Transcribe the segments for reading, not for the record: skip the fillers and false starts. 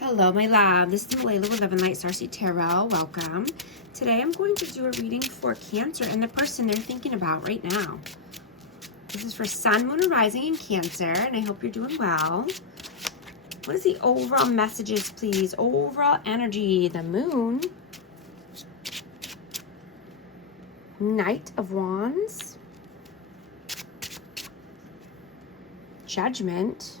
Hello, my love. This is Malayla with 11 Light Starseed Tarot. Welcome. Today I'm going to do a reading for Cancer and the person they're thinking about right now. This is for Sun, Moon, and Rising in Cancer, and I hope you're doing well. What is the overall messages, please? Overall energy. The Moon. Knight of Wands. Judgment.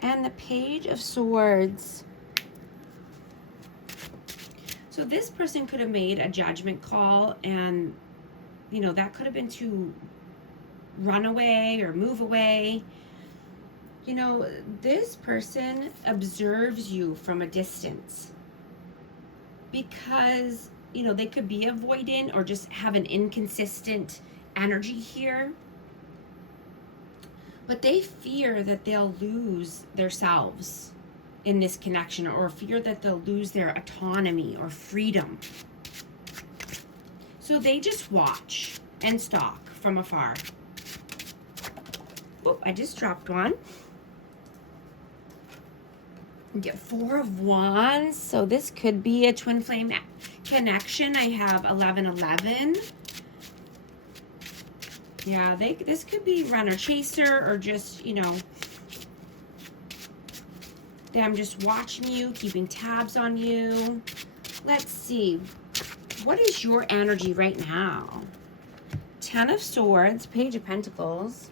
And the Page of Swords. So this person could have made a judgment call, and that could have been to run away or move away. This person observes you from a distance because they could be avoidant or just have an inconsistent energy here. But they fear that they'll lose themselves in this connection, or fear that they'll lose their autonomy or freedom. So they just watch and stalk from afar. Oh, I just dropped one. Get 4 of Wands. So this could be a twin flame connection. I have 1111. Yeah, this could be runner chaser, or just, them just watching you, keeping tabs on you. Let's see. What is your energy right now? 10 of Swords, Page of Pentacles.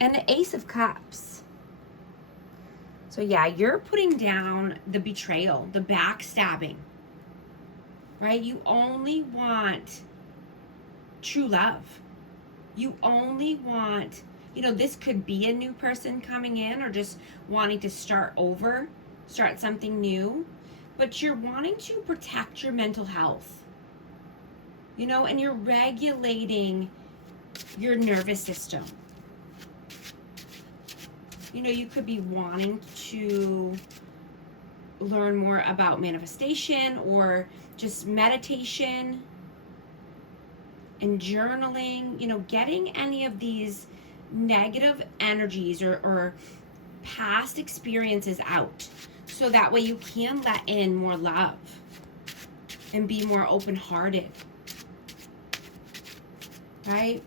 And the Ace of Cups. So yeah, you're putting down the betrayal, the backstabbing, right? You only want true love. You only want, this could be a new person coming in, or just wanting to start over, start something new, but you're wanting to protect your mental health, and you're regulating your nervous system. You could be wanting to learn more about manifestation, or just meditation and journaling, getting any of these negative energies or past experiences out, so that way you can let in more love and be more open-hearted, right?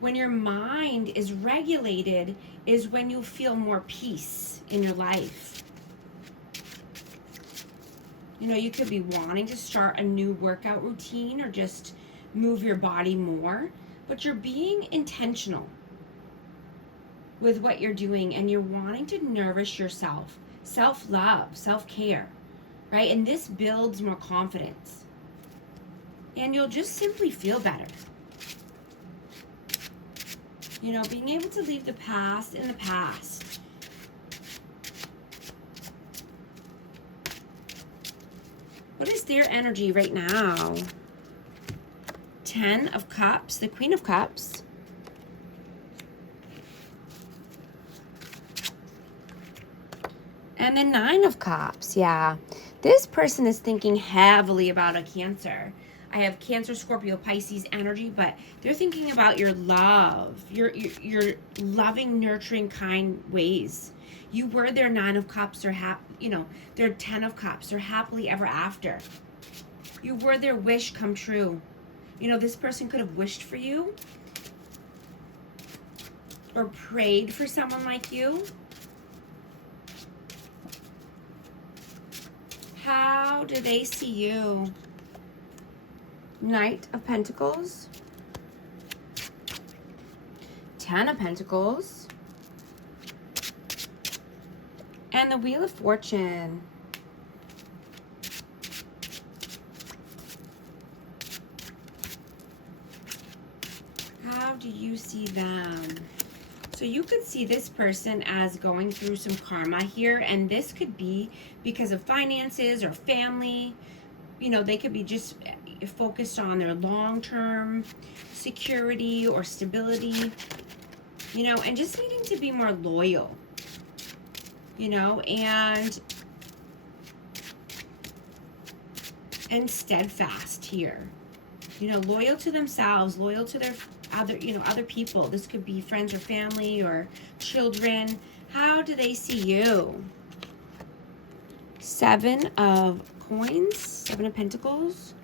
When your mind is regulated is when you feel more peace in your life. You could be wanting to start a new workout routine, or just move your body more, but you're being intentional with what you're doing, and you're wanting to nourish yourself. Self-love, self-care, right? And this builds more confidence. And you'll just simply feel better. Being able to leave the past in the past. What is their energy right now? 10 of Cups, the Queen of Cups. And the 9 of Cups, yeah. This person is thinking heavily about a Cancer. I have Cancer, Scorpio, Pisces energy, but they're thinking about your love, your loving, nurturing, kind ways. You were their 9 of Cups, or their 10 of Cups, or happily ever after. You were their wish come true. This person could have wished for you, or prayed for someone like you. How do they see you? Knight of Pentacles. 10 of Pentacles. And the Wheel of Fortune. How do you see them? So you could see this person as going through some karma here, and this could be because of finances or family. They could be just focused on their long-term security or stability, and just needing to be more loyal, and and steadfast here. You know, loyal to themselves, loyal to their other people. This could be friends or family or children. How do they see you? 7 of coins, 7 of pentacles.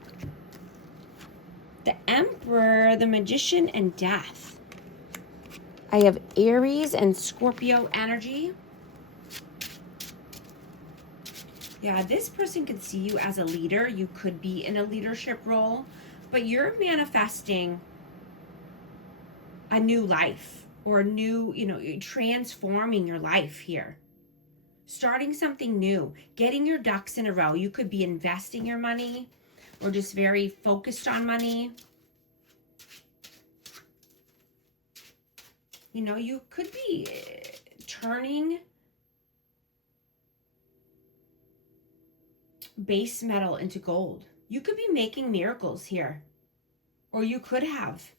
The Emperor, the Magician, and Death. I have Aries and Scorpio energy. Yeah, this person could see you as a leader. You could be in a leadership role, but you're manifesting a new life or a new, you're transforming your life here. Starting something new, getting your ducks in a row. You could be investing your money or just very focused on money. You know, you could be turning base metal into gold. You could be making miracles here, or you could have.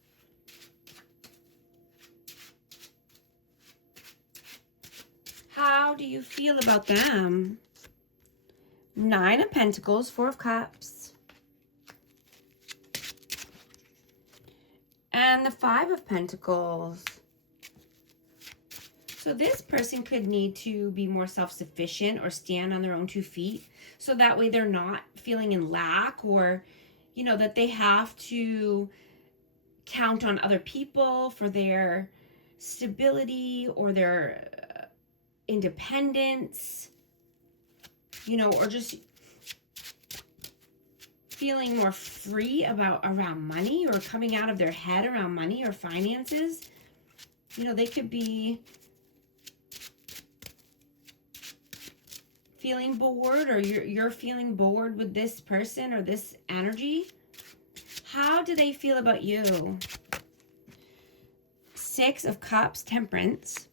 How do you feel about them? 9 of Pentacles, 4 of Cups, and the 5 of Pentacles. So this person could need to be more self-sufficient or stand on their own 2 feet. So that way they're not feeling in lack, or, that they have to count on other people for their stability or their independence, or just feeling more free around money, or coming out of their head around money or finances. They could be feeling bored, or you're feeling bored with this person or this energy. How do they feel about you? 6 of Cups, Temperance,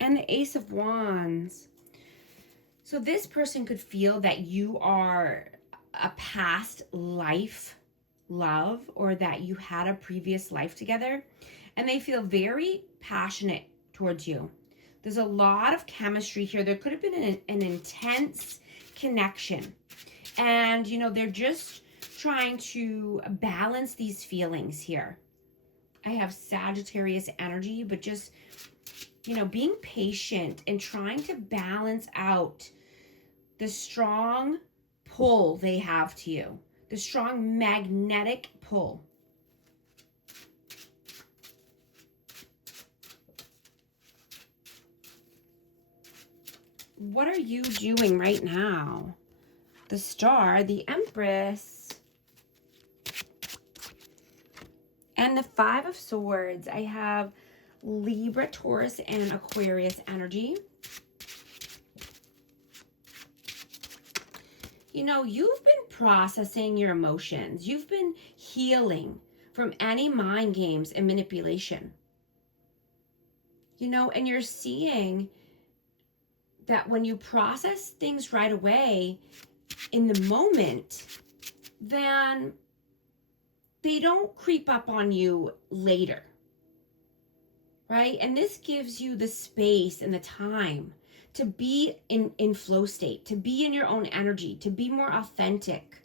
and the Ace of Wands. So this person could feel that you are a past life love, or that you had a previous life together, and they feel very passionate towards you. There's a lot of chemistry here. There could have been an intense connection, and they're just trying to balance these feelings here. I have Sagittarius energy, but just being patient and trying to balance out the strong pull they have to you, the strong magnetic pull. What are you doing right now? The Star, the Empress, and the 5 of Swords. I have Libra, Taurus, and Aquarius energy. You've been processing your emotions. You've been healing from any mind games and manipulation. And you're seeing that when you process things right away in the moment, then they don't creep up on you later, right? And this gives you the space and the time to be in flow state, to be in your own energy, to be more authentic.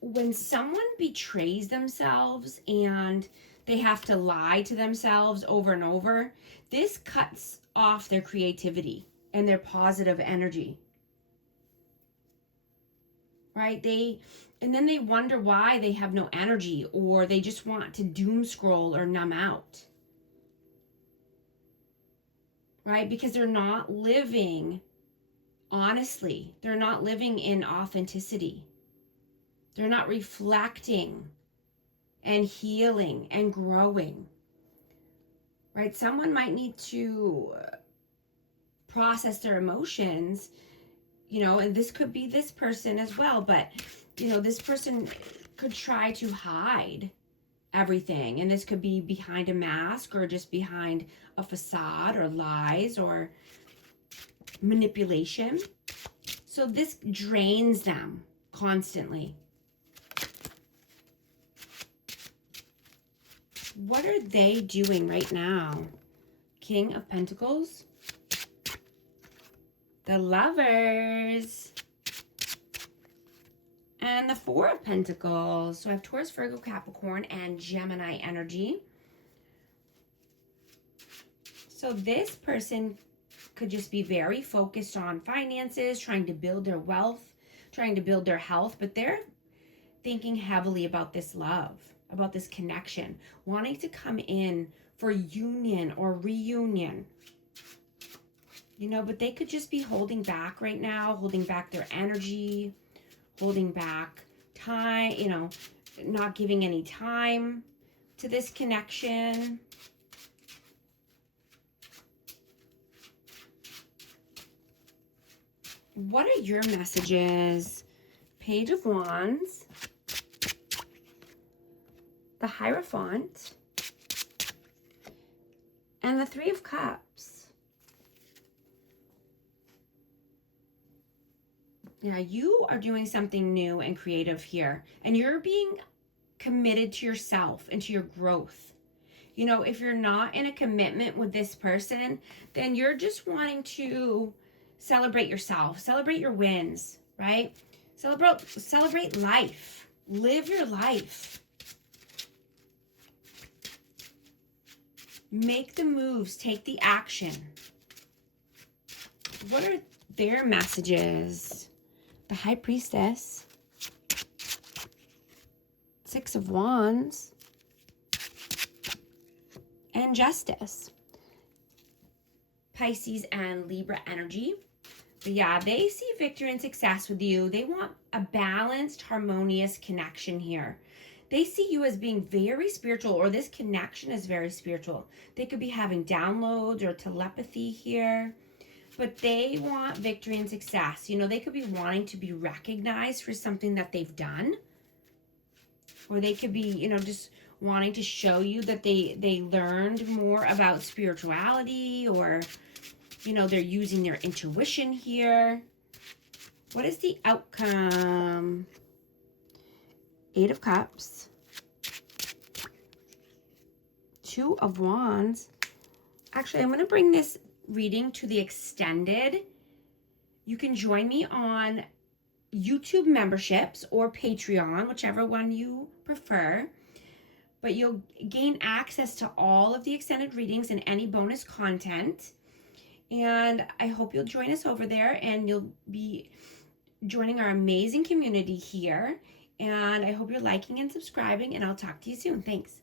When someone betrays themselves and they have to lie to themselves over and over, this cuts off their creativity and their positive energy, right? And then they wonder why they have no energy, or they just want to doom scroll or numb out, right? Because they're not living honestly. They're not living in authenticity. They're not reflecting and healing and growing, right? Someone might need to process their emotions, and this could be this person as well, but, this person could try to hide everything, and this could be behind a mask, or just behind a facade, or lies, or manipulation. So this drains them constantly. What are they doing right now? King of Pentacles, the Lovers, and the Four of Pentacles. So I have Taurus, Virgo, Capricorn, and Gemini energy. So this person could just be very focused on finances, trying to build their wealth, trying to build their health, but they're thinking heavily about this love, about this connection, wanting to come in for union or reunion. You know, but they could just be holding back right now, holding back their energy, holding back time, you know, not giving any time to this connection. What are your messages? Page of Wands, the Hierophant, and the Three of Cups. Yeah, you are doing something new and creative here, and you're being committed to yourself and to your growth. You know, if you're not in a commitment with this person, then you're just wanting to celebrate yourself, celebrate your wins, right? Celebrate life. Live your life. Make the moves, take the action. What are their messages? The High Priestess, Six of Wands, and Justice. Pisces and Libra energy. But yeah, they see victory and success with you. They want a balanced, harmonious connection here. They see you as being very spiritual, or this connection is very spiritual. They could be having downloads or telepathy here, but they want victory and success. You know, they could be wanting to be recognized for something that they've done, or they could be, you know, just wanting to show you that they learned more about spirituality, or, you know, they're using their intuition here. What is the outcome? Eight of Cups, Two of Wands. Actually, I'm going to bring this reading to the extended. You can join me on YouTube memberships or Patreon, whichever one you prefer. But you'll gain access to all of the extended readings and any bonus content. And I hope you'll join us over there, and you'll be joining our amazing community here. And I hope you're liking and subscribing, and I'll talk to you soon. Thanks.